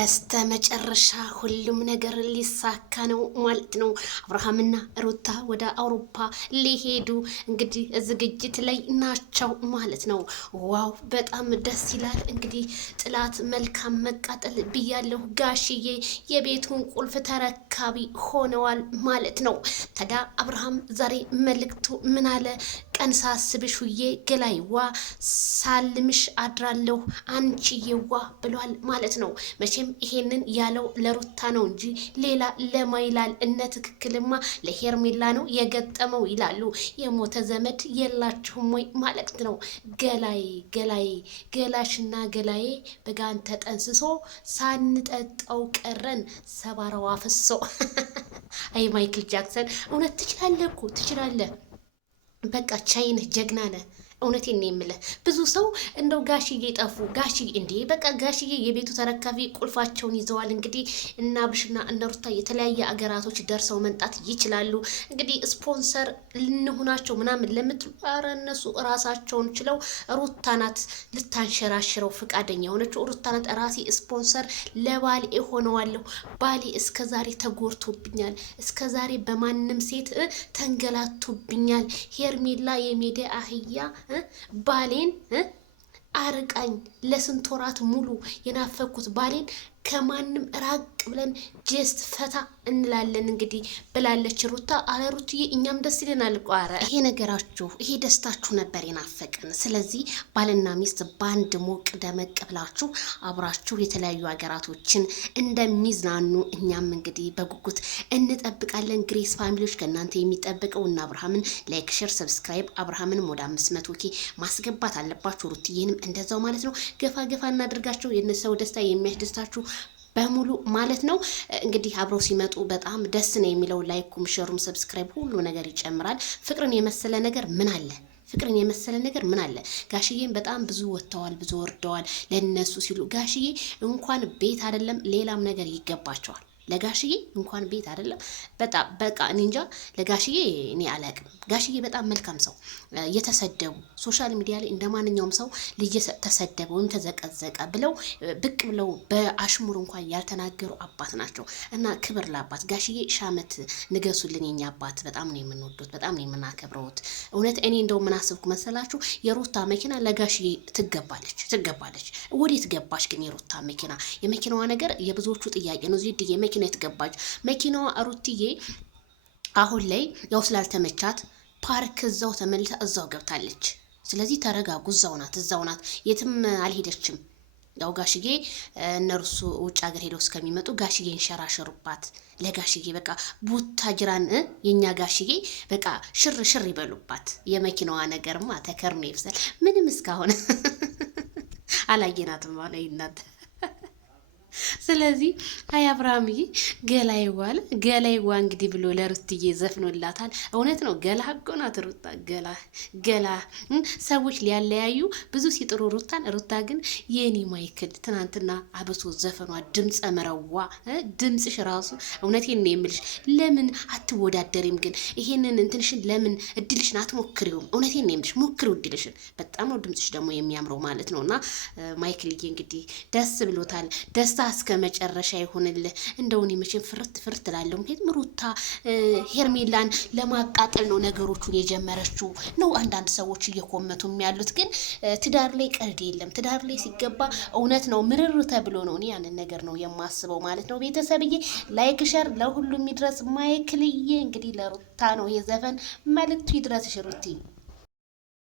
በስተመጨረሻ ሁሉም ነገር ሊሳካ ነው ማለት ነው። አብርሃምና ሩታ ወደ አውሮፓ ሊሄዱ እንግዲህ ዝግጅት ላይ ናቸው ማለት ነው። ዋው በጣም ደስ ይላል። እንግዲህ ጥላት መልካም መቃጠል ብያለሁ። ጋሽዬ የቤቱን ቁልፍ ተረካቢ ሆነዋል ማለት ነው። ታዲያ አብርሃም ዛሬ መልእክቱ ምን አለ? ቀን ሳስብሽ ውዬ ገላይዋ ሳልምሽ አድራለሁ አንቺዬዋ ብሏል ማለት ነው። መቼም ይሄንን ያለው ለሩታ ነው እንጂ ሌላ ለማይላል። እነ ትክክልማ ለሄርሜላ ነው የገጠመው ይላሉ። የሞተ ዘመድ የላችሁም ወይ ማለት ነው። ገላይ ገላይ ገላሽና ገላዬ በጋን ተጠንስሶ ሳንጠጣው ቀረን ሰባራው አፍሶ። አይ ማይክል ጃክሰን እውነት ትችላለህ እኮ ትችላለህ። በቃ ቻይነህ ጀግና ነህ። እውነቴን ነው የምልህ። ብዙ ሰው እንደው ጋሽዬ ጠፉ ጋሽዬ እንዴ በቃ ጋሽዬ የቤቱ ተረካቢ ቁልፋቸውን ይዘዋል። እንግዲህ እና አብርሽና እነ ሩታ የተለያየ አገራቶች ደርሰው መምጣት ይችላሉ። እንግዲህ ስፖንሰር ልንሆናቸው ምናምን ለምትሉ ኧረ እነሱ ራሳቸውን ችለው ሩታ ናት ልታንሸራሽረው ፍቃደኛ የሆነችው ሩታ ናት። ራሴ ስፖንሰር ለባሌ ሆነዋለሁ። ባሌ እስከዛሬ ተጎድቶብኛል፣ እስከዛሬ በማንም ሴት ተንገላቶብኛል። ሄርሜላ የሜዳ አህያ ባሌን አርቃኝ ለስንት ወራት ሙሉ የናፈኩት ባሌን ከማንም ራቅ ብለን ጀስት ፈታ እንላለን እንግዲህ ብላለች ሩታ። አረ ሩትዬ እኛም ደስ ይለናል። ቋረ ይሄ ነገራችሁ ይሄ ደስታችሁ ነበር የናፈቀን። ስለዚህ ባልና ሚስት ባንድ ሞቅ ደመቅ ብላችሁ አብራችሁ የተለያዩ ሀገራቶችን እንደሚዝናኑ እኛም እንግዲህ በጉጉት እንጠብቃለን። ግሬስ ፋሚሊዎች ከእናንተ የሚጠብቀው እና አብርሃምን ላይክ፣ ሼር፣ ሰብስክራይብ አብርሃምን ወደ 500K ማስገባት አለባችሁ። ሩትዬንም እንደዛው ማለት ነው። ገፋ ገፋ እናደርጋቸው። የነሰው ደስታ የሚያስደስታችሁ በሙሉ ማለት ነው። እንግዲህ አብረው ሲመጡ በጣም ደስ ነው የሚለው። ላይኩም ሼሩም ሰብስክራይብ ሁሉ ነገር ይጨምራል። ፍቅርን የመሰለ ነገር ምን አለ? ፍቅርን የመሰለ ነገር ምን አለ? ጋሽዬም በጣም ብዙ ወጥተዋል፣ ብዙ ወርደዋል። ለነሱ ሲሉ ጋሽዬ እንኳን ቤት አይደለም ሌላም ነገር ይገባቸዋል። ለጋሽዬ እንኳን ቤት አይደለም በጣም በቃ እኔ እንጃ። ለጋሽዬ እኔ አላቅም። ጋሽዬ በጣም መልካም ሰው፣ የተሰደቡ ሶሻል ሚዲያ ላይ እንደማንኛውም ሰው ልጅ ተሰደበ ወይም ተዘቀዘቀ ብለው ብቅ ብለው በአሽሙር እንኳን ያልተናገሩ አባት ናቸው እና ክብር ለአባት ጋሽዬ። ሻመት ንገሱልን የኛ አባት። በጣም ነው የምንወዱት፣ በጣም ነው የምናከብረውት። እውነት እኔ እንደው ምን አስብኩ መሰላችሁ? የሩታ መኪና ለጋሽዬ ትገባለች። ወዴት ገባች ግን የሩታ መኪና? የመኪናዋ ነገር የብዙዎቹ ጥያቄ ነው። እዚህ የመኪና የተገባች መኪናዋ ሩትዬ አሁን ላይ ያው ስላልተመቻት ፓርክ እዛው ተመልሳ እዛው ገብታለች። ስለዚህ ተረጋጉ። እዛው ናት፣ የትም አልሄደችም። ያው ጋሽዬ እነርሱ ውጭ ሀገር ሄደው እስከሚመጡ ጋሽዬ እንሸራሸሩባት። ለጋሽዬ በቃ ቡታጅራን የኛ ጋሽዬ በቃ ሽር ይበሉባት። የመኪናዋ ነገርማ ተከርኖ ይብሰል። ምንም እስካሁን አላየናትም አለ እናንተ። ስለዚህ አይ አብርሃምዬ ገላይዋ እንግዲህ ብሎ ለሩትዬ ዘፍኖላታል። እውነት ነው። ገላ ሀጎናት ሩታ ገላ ሰዎች ሊያለያዩ ብዙ ሲጥሩ ሩታ ግን የኔ ማይክል ትናንትና አብሶ ዘፈኗ ድምፀ መረዋ ድምፅሽ ራሱ እውነቴን ነው የምልሽ። ለምን አትወዳደሪም ግን? ይሄንን እንትንሽን ለምን እድልሽን አትሞክሪውም? እውነቴን ነው የምልሽ፣ ሞክሪው እድልሽን። በጣም ነው ድምፅሽ ደግሞ የሚያምረው ማለት ነውና ማይክልዬ እንግዲህ ደስ ብሎታል። ደስታ እስከ መጨረሻ ይሁንልህ። እንደውን መቼም ፍርት ላለሁ። ምክንያቱም ሩታ ሄርሜላን ለማቃጠል ነው ነገሮቹን የጀመረችው ነው አንዳንድ ሰዎች እየኮመቱም ያሉት። ግን ትዳር ላይ ቀልድ የለም። ትዳር ላይ ሲገባ እውነት ነው ምርር ተብሎ ነው። እኔ ያንን ነገር ነው የማስበው ማለት ነው። ቤተሰብዬ ላይክ ሸር ለሁሉም ይድረስ። ማይክልዬ እንግዲህ ለሩታ ነው የዘፈን መልእክቱ ይድረስሽ ሩቲ።